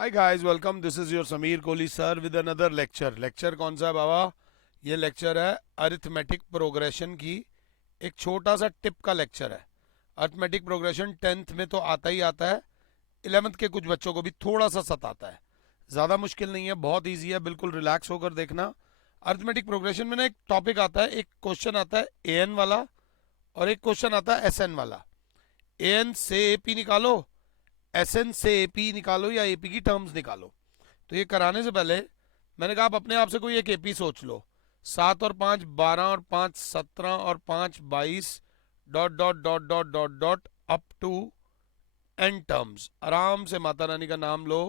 Hi guys, welcome. This is your Sameer Kohli sir with another lecture. Lecture कौन सा है बाबा? ये लेक्चर है अरिथमेटिक प्रोग्रेशन की। एक छोटा सा टिप का लेक्चर है। अरिथमेटिक प्रोग्रेशन 10th में तो आता ही आता है, 11th के कुछ बच्चों को भी थोड़ा सा सताता है। ज़्यादा मुश्किल नहीं है, बहुत ईजी है, बिल्कुल रिलैक्स होकर देखना। अरिथमेटिक प्रोग्रेशन में ना एक टॉपिक आता है, एक क्वेश्चन आता है ए एन वाला और एक क्वेश्चन आता है एस एन वाला। ए एन से ए पी निकालो, एस एन से एपी निकालो या एपी की टर्म्स निकालो। तो ये कराने से पहले मैंने कहा आप अपने आप से कोई एक एपी सोच लो। 7 और 5 12 और 5 17 और 5 22 dot dot dot dot dot dot up to n terms. आराम से माता रानी का नाम लो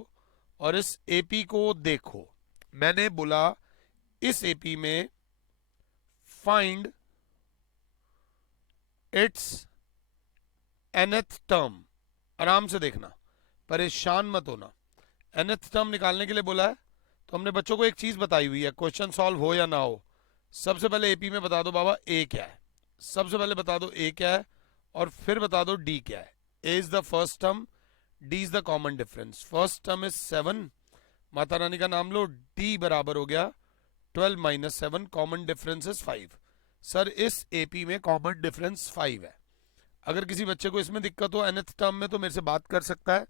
और इस एपी को देखो। मैंने बोला इस एपी में फाइंड इट्स nth टर्म। आराम से देखना, परेशान मत होना। nth टर्म निकालने के लिए बोला है तो हमने बच्चों को एक चीज बताई हुई है, क्वेश्चन सॉल्व हो या ना हो। सबसे पहले एपी में बता दो बाबा ए क्या है। सबसे पहले बता दो ए क्या है और फिर बता दो डी क्या है। A is the first term, D is the common difference. First term is 7, माता रानी का नाम लो। डी बराबर हो गया 12 minus 7, common difference is 5। Sir इस एपी में कॉमन डिफरेंस 5 है। अगर किसी बच्चे को इसमें दिक्कत हो nth टर्म में तो मेरे से बात कर सकता है।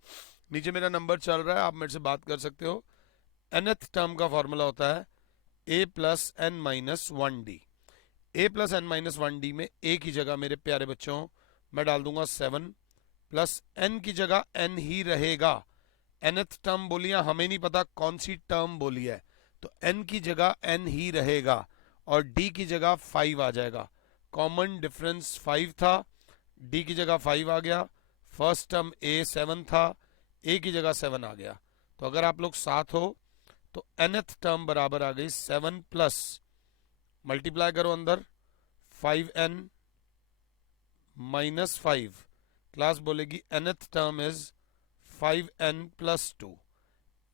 नीचे मेरा नंबर चल रहा है, आप मेरे से बात कर सकते हो। nth टर्म का फॉर्मूला होता है a plus n minus one d. A plus n minus one d में ए की जगह मेरे प्यारे बच्चों मैं डाल दूंगा 7, प्लस एन की जगह एन ही रहेगा। nth टर्म बोली है, हमें नहीं पता कौन सी टर्म बोली है, तो एन की जगह एन ही रहेगा और डी की जगह 5 आ जाएगा। कॉमन डिफरेंस 5 था, डी की जगह 5 आ गया। फर्स्ट टर्म ए 7 था, ए की जगह 7 आ गया। तो अगर आप लोग साथ हो तो nth टर्म बराबर आ गई 7 प्लस, मल्टीप्लाई करो अंदर, 5n माइनस 5। क्लास बोलेगी nth term is 5n plus 2।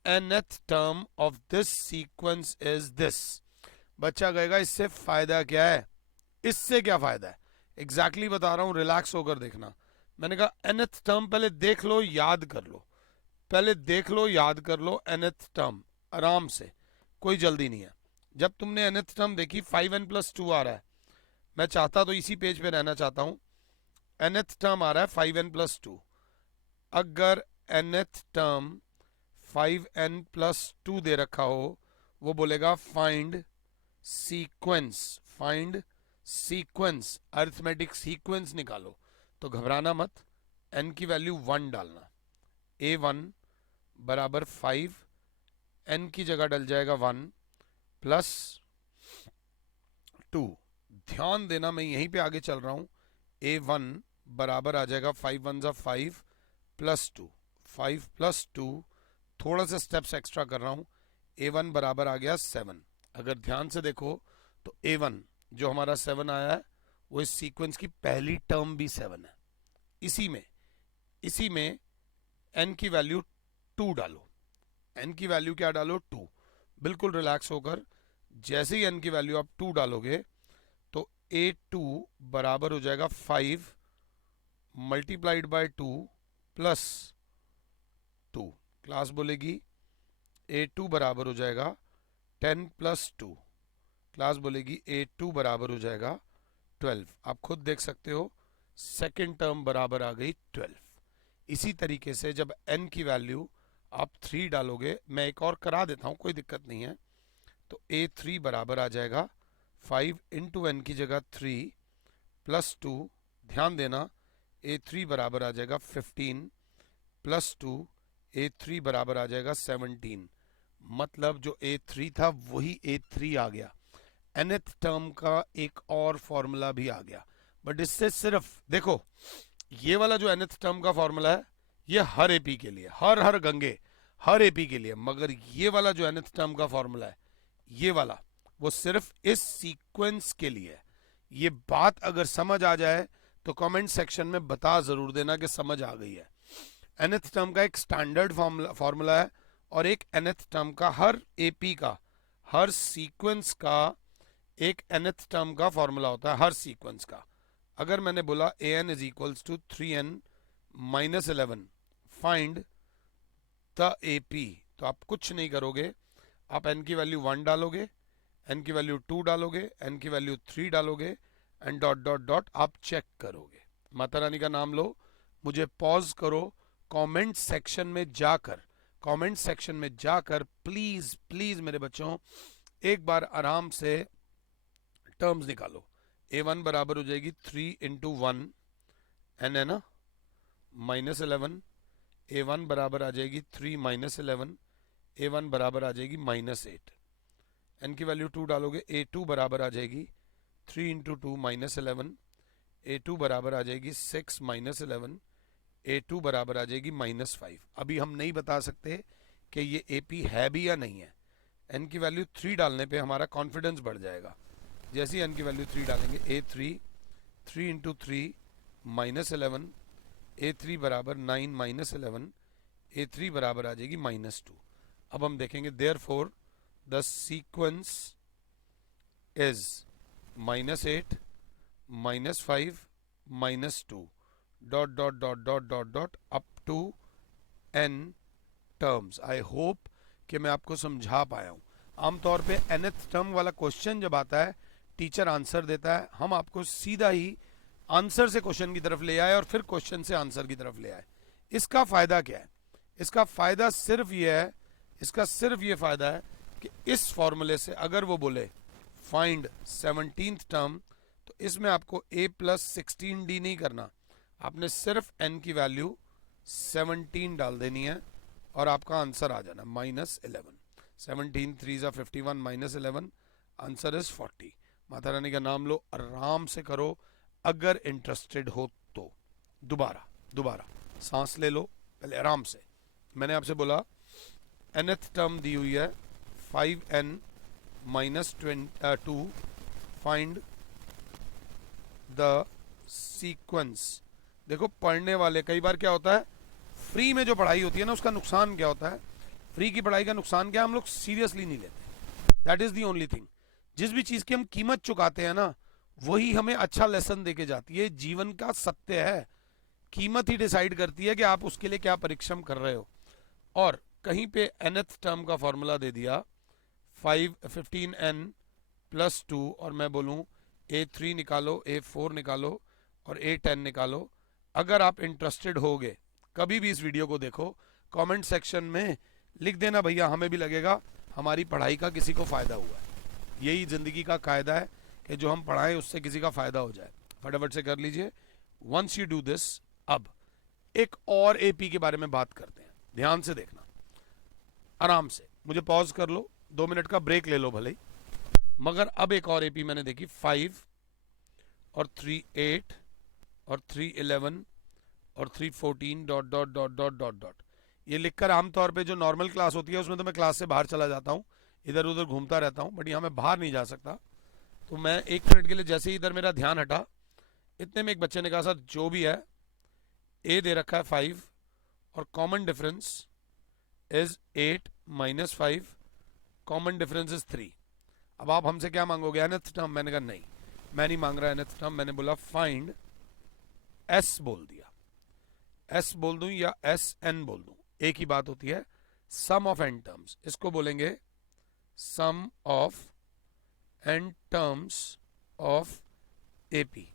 nth term of this sequence is this. बच्चा कहेगा इससे फायदा क्या है? इससे क्या फायदा है? एग्जैक्टली बता रहा हूं, रिलैक्स होकर देखना। मैंने कहा nth टर्म पहले देख लो, याद कर लो। पहले देख लो, याद कर लो nth टर्म आराम से, कोई जल्दी नहीं है। जब तुमने nth टर्म देखी 5n प्लस 2 आ रहा है, मैं चाहता तो इसी पेज पे रहना चाहता हूं। nth टर्म आ रहा है 5n प्लस 2। अगर nth टर्म 5n प्लस 2 दे रखा हो, वो बोलेगा find sequence. Find sequence, arithmetic sequence निकालो। तो घबराना मत, n की वैल्यू 1 डालना। a1 बराबर 5, n की जगह डल जाएगा 1 प्लस 2। ध्यान देना, मैं यहीं पे आगे चल रहा हूं। a1 बराबर आ जाएगा 5 1 जा 5 प्लस 2, 5 प्लस 2, थोड़ा सा स्टेप्स एक्स्ट्रा कर रहा हूं। a1 बराबर आ गया 7। अगर ध्यान से देखो तो a1 जो हमारा 7 आया है वो इस सीक्वेंस की पहली टर्म भी 7 है। इसी में n की वैल्यू 2 डालो। n की वैल्यू क्या डालो? 2। बिल्कुल रिलैक्स होकर, जैसे ही n की वैल्यू आप 2 डालोगे तो a2 बराबर हो जाएगा 5 मल्टीप्लाइड बाय 2 प्लस 2। क्लास बोलेगी a2 बराबर हो जाएगा 10 प्लस 2। क्लास बोलेगी a2 बराबर हो जाएगा 12। आप खुद देख सकते हो, सेकेंड टर्म बराबर आ गई 12। इसी तरीके से जब n की वैल्यू आप 3 डालोगे, मैं एक और करा देता हूं, कोई दिक्कत नहीं है। तो a3 बराबर आ जाएगा 5 इंटू एन की जगह 3 प्लस 2। ध्यान देना, a3 बराबर आ जाएगा 15 प्लस 2, a3 बराबर आ जाएगा 17। मतलब जो a3 था वही a3 आ गया। nth टर्म का एक और फॉर्मूला भी आ गया, बट इससे सिर्फ देखो, ये वाला जो nth टर्म का फॉर्मूला है ये हर एपी के लिए, हर हर गंगे, हर एपी के लिए। मगर ये वाला जो nth टर्म का फॉर्मूला है, ये वाला, वो सिर्फ इस सीक्वेंस के लिए है। ये बात अगर समझ आ जाए तो कमेंट सेक्शन में बता जरूर देना कि समझ आ गई है। nth टर्म का एक स्टैंडर्ड फॉर्मूला है और एक nth टर्म का, हर एपी का, हर सीक्वेंस का एक nth टर्म का फॉर्मूला होता है, हर सीक्वेंस का। अगर मैंने बोला an is equals to 3n minus 11, find the AP, तो आप कुछ नहीं करोगे, आप n की वैल्यू 1 डालोगे, n की वैल्यू 2 डालोगे, n की वैल्यू 3 डालोगे एंड डॉट डॉट डॉट आप चेक करोगे। माता रानी का नाम लो, मुझे पॉज करो, कमेंट सेक्शन में जाकर, कमेंट सेक्शन में जाकर प्लीज प्लीज मेरे बच्चों एक बार आराम से टर्म्स निकालो। A1 बराबर हो जाएगी 3 इंटू 1 n है ना, -11। A1 बराबर आ जाएगी 3 -11, A1 बराबर आ जाएगी -8। n की वैल्यू 2 डालोगे, A2 बराबर आ जाएगी 3 इंटू 2 -11, A2 बराबर आ जाएगी 6 -11, A2 बराबर आ जाएगी -5। अभी हम नहीं बता सकते कि ये AP है भी या नहीं है। n की वैल्यू 3 डालने पे हमारा कॉन्फिडेंस बढ़ जाएगा। जैसे ही n की वैल्यू 3 डालेंगे, A3 3 इंटू 3 -11, A3 बराबर 9 -11, A3 बराबर आ जाएगी -2। अब हम देखेंगे therefore the sequence is -8 -5 -2 dot dot dot dot dot dot up to n terms. I hope कि मैं आपको समझा पाया हूं। आमतौर पे nth टर्म वाला क्वेश्चन जब आता है, टीचर आंसर देता है, हम आपको सीधा ही आंसर से क्वेश्चन की तरफ ले आए और फिर क्वेश्चन से आंसर की तरफ ले आए। इसका फायदा क्या है? इसका फायदा सिर्फ ये है, इसका सिर्फ ये फायदा है कि इस फॉर्मूले से अगर वो बोले फाइंड 17th टर्म, तो इसमें आपको a प्लस 16d नहीं करना, आपने सिर्फ n की वैल्यू 17 डाल देनी है और आपका आंसर आ जाना -11। 17 3 51 -11, आंसर इज 40। माता रानी का नाम लो, आराम से करो अगर इंटरेस्टेड हो तो। दोबारा सांस ले लो, पहले आराम से। मैंने आपसे बोला nth टर्म दी हुई है 5n -2, फाइंड द सीक्वेंस। देखो पढ़ने वाले, कई बार क्या होता है, फ्री में जो पढ़ाई होती है ना, उसका नुकसान क्या होता है, फ्री की पढ़ाई का नुकसान क्या है, हम लोग सीरियसली नहीं लेते। That is the only thing. जिस भी चीज की हम कीमत चुकाते हैं ना, वही हमें अच्छा लेसन देके जाती है। जीवन का सत्य है, कीमत ही डिसाइड करती है कि आप उसके लिए क्या परिश्रम कर रहे हो। और कहीं पे nth टर्म का फॉर्मूला दे दिया 15n प्लस 2 और मैं बोलूं A3 निकालो, A4 निकालो और A10 निकालो। अगर आप इंटरेस्टेड होगे, कभी भी इस वीडियो को देखो, कमेंट सेक्शन में लिख देना भैया हमें भी लगेगा हमारी पढ़ाई का किसी को फायदा हुआ है। यही जिंदगी का कायदा है कि जो हम पढ़ाएं उससे किसी का फायदा हो जाए। फटाफट से कर लीजिए। वंस यू डू दिस, अब एक और AP के बारे में बात करते हैं, ध्यान से देखना, आराम से। मुझे पॉज कर लो, 2 मिनट का ब्रेक ले लो भले ही, मगर अब एक और AP मैंने देखी, 5 और 3 8 और 3 11 और 3 14 dot dot dot dot dot dot. ये लिखकर आमतौर पे जो नॉर्मल क्लास होती है उसमें तो मैं क्लास से बाहर चला जाता हूँ, इधर उधर घूमता रहता हूँ, बट यहाँ मैं बाहर नहीं जा सकता। तो मैं 1 मिनट के लिए जैसे ही इधर मेरा ध्यान हटा, इतने में एक बच्चे ने कहा सर जो भी है A दे रखा है 5 और common difference is 8 -5, common difference is 3। अब आप हमसे क्या मांगोगे, nth टर्म? मैंने कहा नहीं, मैं नहीं मांग रहा nth टर्म। मैंने बोला फाइंड S बोल दिया। S बोल दूं या SN बोल दूं, एक ही बात होती है, सम ऑफ n टर्म्स। इसको बोलेंगे sum of n terms of AP।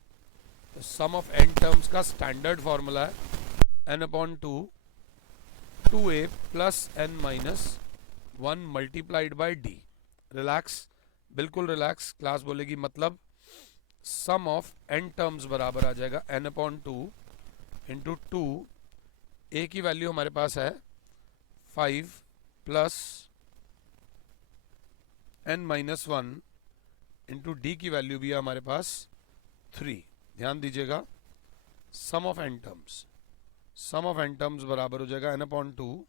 तो सम ऑफ n टर्म्स का स्टैंडर्ड फॉर्मूला है n/2 2a plus n minus 1 multiplied by d। Relax, बिल्कुल रिलैक्स। क्लास बोलेगी मतलब सम ऑफ n टर्म्स बराबर आ जाएगा n/2 इंटू 2, a की वैल्यू हमारे पास है 5 plus n minus 1 into d की वैल्यू भी है हमारे पास 3। ध्यान दीजिएगा, sum of n terms, sum of n terms बराबर हो जाएगा n/2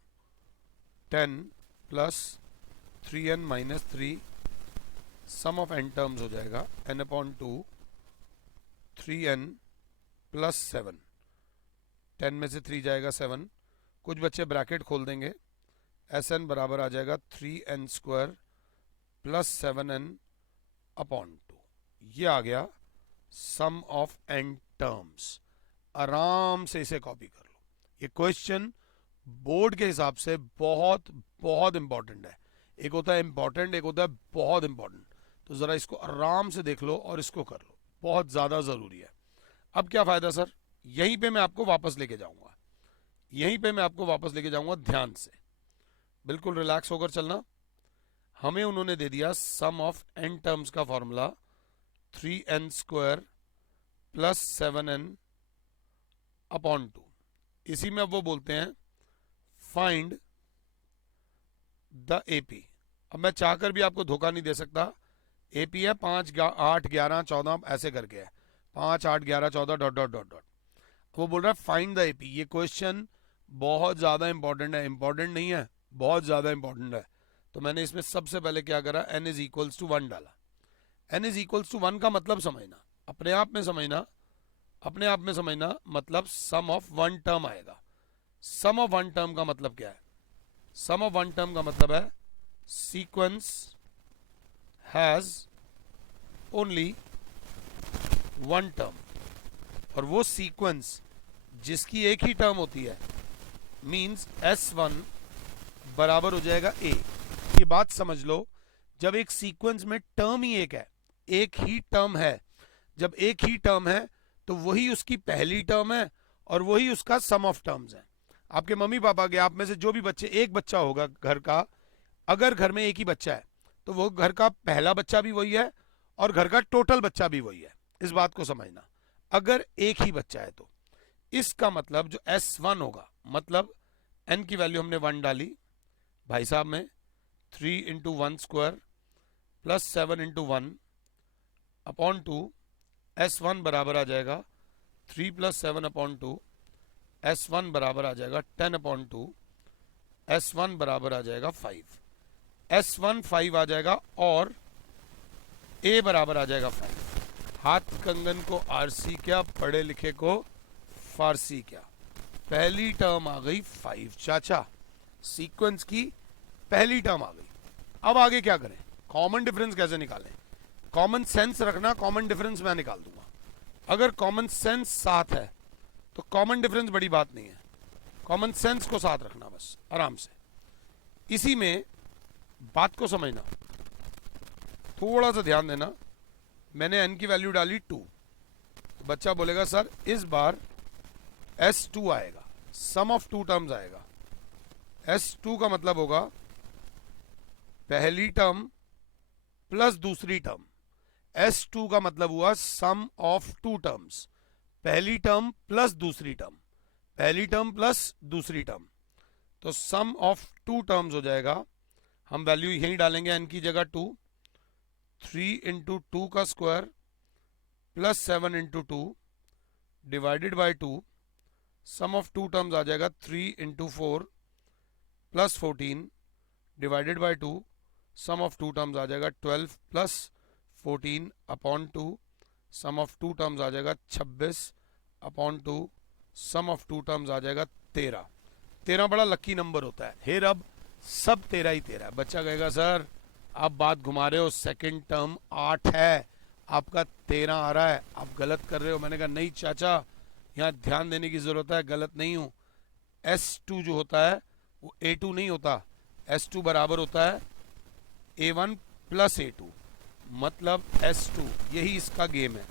10 plus 3n minus 3, sum of n terms हो जाएगा n/2 3n प्लस 7। 10 में से 3 जाएगा 7, कुछ बच्चे ब्रैकेट खोल देंगे, Sn बराबर आ जाएगा 3n square plus 7n upon 2। ये आ गया सम ऑफ n टर्म्स। आराम से इसे कॉपी कर लो। ये क्वेश्चन बोर्ड के हिसाब से बहुत बहुत इंपॉर्टेंट है। एक होता है इंपॉर्टेंट, एक होता है बहुत इंपॉर्टेंट। तो ज़रा इसको आराम से देख लो और इसको कर लो, बहुत ज़्यादा ज़रूरी है। अब क्या फ़ायदा सर, यहीं पे मैं आपको वापस लेके जाऊंगा, यहीं पे मैं आपको वापस लेके जाऊंगा। ध्यान से बिल्कुल रिलैक्स होकर चलना। हमें उन्होंने दे दिया सम ऑफ एन टर्म्स का formula 3n² plus 7n upon 2। इसी में अब वो बोलते हैं फाइंड द एपी। अब मैं चाहकर भी आपको धोखा नहीं दे सकता। एपी है 5, 8, 11, 14 ऐसे करके है, 5, 8, 11, 14 डॉट डॉट डॉट डॉट। वो बोल रहा है फाइंड द एपी। ये क्वेश्चन बहुत ज़्यादा इंपॉर्टेंट है, इंपॉर्टेंट नहीं है, बहुत ज़्यादा इंपॉर्टेंट है। तो मैंने इसमें सबसे पहले क्या करा, n इज इक्वल्स टू 1 डाला। n इज इक्वल्स टू 1 का मतलब समझना, अपने आप में समझना, अपने आप में समझना, मतलब सम ऑफ वन टर्म आएगा। सम ऑफ वन टर्म का मतलब क्या है, सम ऑफ वन टर्म का मतलब है sequence has only one term. और वो सीक्वेंस जिसकी एक ही टर्म होती है मींस S1 बराबर हो जाएगा A। ये बात समझ लो, जब एक सीक्वेंस में टर्म ही एक है, एक ही टर्म है, जब एक ही टर्म है तो वही उसकी पहली टर्म है और वही उसका सम ऑफ टर्म्स है। आपके मम्मी पापा के, आप में से जो भी बच्चे, एक बच्चा होगा घर का, अगर घर में एक ही बच्चा है तो वो घर का पहला बच्चा भी वही है और घर का टोटल बच्चा भी वही है। इस बात को समझना, अगर एक ही बच्चा है तो इसका मतलब जो S1 होगा, मतलब n की वैल्यू हमने 1 डाली भाई साहब में, 3 into 1² plus 7 into 1 upon 2। S1 बराबर आ जाएगा 3 प्लस 7 अपॉन 2। S1 बराबर आ जाएगा 10 अपॉन 2। S1 बराबर आ जाएगा 5। S1 5 आ जाएगा और A बराबर आ जाएगा 5। हाथ कंगन को आरसी क्या, पढ़े लिखे को फारसी क्या। पहली टर्म आ गई 5 चाचा, सीक्वेंस की पहली टर्म आ गई। अब आगे क्या करें, कॉमन डिफरेंस कैसे निकालें। कॉमन सेंस रखना, कॉमन डिफरेंस मैं निकाल दूंगा। अगर कॉमन सेंस साथ है तो कॉमन डिफरेंस बड़ी बात नहीं है, कॉमन सेंस को साथ रखना बस आराम से। इसी में बात को समझना, थोड़ा सा ध्यान देना। मैंने n की वैल्यू डाली 2, तो बच्चा बोलेगा सर इस बार S2 आएगा, सम ऑफ टू टर्म्स आएगा। S2 का मतलब होगा पहली टर्म प्लस दूसरी टर्म। S2 का मतलब हुआ सम ऑफ टू टर्म्स, पहली टर्म प्लस दूसरी टर्म, पहली टर्म प्लस दूसरी टर्म। तो सम ऑफ टू टर्म्स हो जाएगा, हम वैल्यू यहीं डालेंगे n की जगह 2, 3 इंटू 2 का square plus 7 into 2 divided by 2। Sum of two terms आ जाएगा 3 into 4 plus 14 divided by 2। Sum of two terms आ जाएगा 12 plus 14 upon 2। Sum of two terms आ जाएगा 26 upon 2। Sum of two terms आ जाएगा 13। 13 बड़ा लकी नंबर होता है, हेर अब सब 13 ही 13 है। बच्चा कहेगा सर आप बात घुमा रहे हो, सेकंड टर्म 8 है, आपका 13 आ रहा है, आप गलत कर रहे हो। मैंने कहा नहीं चाचा, यहाँ ध्यान देने की जरूरत है, गलत नहीं हूँ। S2 जो होता है वो A2 नहीं होता, S2 बराबर होता है A1 प्लस A2, मतलब S2, यही इसका गेम है।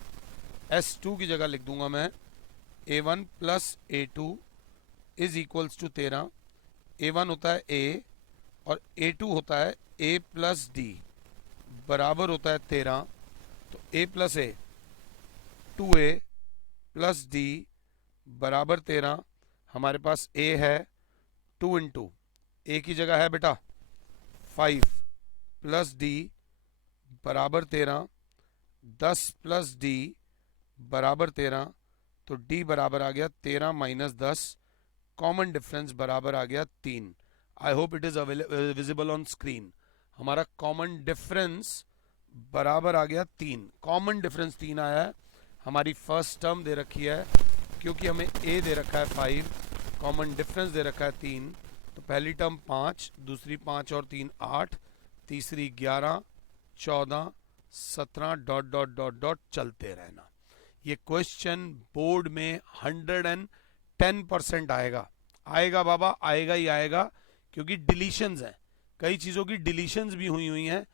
S2 की जगह लिख दूंगा मैं A1 plus A2 is equals to 13। A1 होता है A और A2 होता है A प्लस D, बराबर होता है 13। तो A plus A 2A plus D बराबर 13। हमारे पास A है 2 इंटू A की जगह है बेटा 5 प्लस D बराबर 13, 10 प्लस D बराबर 13। तो D बराबर आ गया 13 माइनस 10, कॉमन डिफरेंस बराबर आ गया 3। I hope it is visible on screen. हमारा कॉमन डिफरेंस बराबर आ गया 3, कॉमन डिफरेंस 3 आया है। हमारी फर्स्ट टर्म दे रखी है, क्योंकि हमें A दे रखा है 5, कॉमन डिफरेंस दे रखा है 3। तो पहली टर्म 5, दूसरी 5 और 3 8, तीसरी 11, 14, 17 डॉट डॉट डॉट डॉट चलते रहना। ये क्वेश्चन बोर्ड में 110% आएगा, आएगा बाबा, आएगा ही आएगा, क्योंकि डिलीशंस हैं, कई चीज़ों की डिलीशंस भी हुई हैं,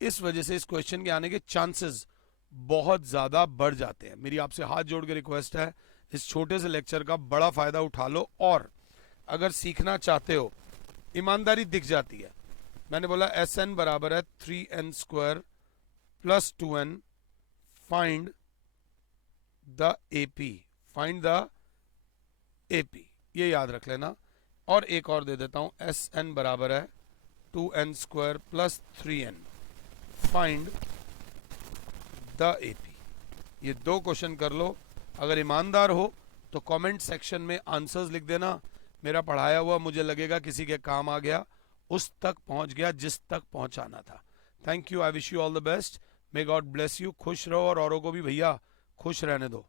इस वजह से इस क्वेश्चन के आने के चांसेस बहुत ज़्यादा बढ़ जाते हैं। मेरी आपसे हाथ जोड़ के रिक्वेस्ट है, इस छोटे से लेक्चर का बड़ा फ़ायदा उठा लो, और अगर सीखना चाहते हो, ईमानदारी दिख जाती है। मैंने बोला एस एन बराबर है 3n² plus 2n, find the AP, find the AP, ये याद रख लेना। और एक और दे देता हूं, एस एन बराबर है 2n² plus 3n, find the AP. ये 2 क्वेश्चन कर लो। अगर ईमानदार हो तो कमेंट सेक्शन में आंसर्स लिख देना, मेरा पढ़ाया हुआ मुझे लगेगा किसी के काम आ गया, उस तक पहुंच गया जिस तक पहुंचाना था। Thank you, I wish you all the best, may God bless you. खुश रहो और औरों को भी भैया खुश रहने दो।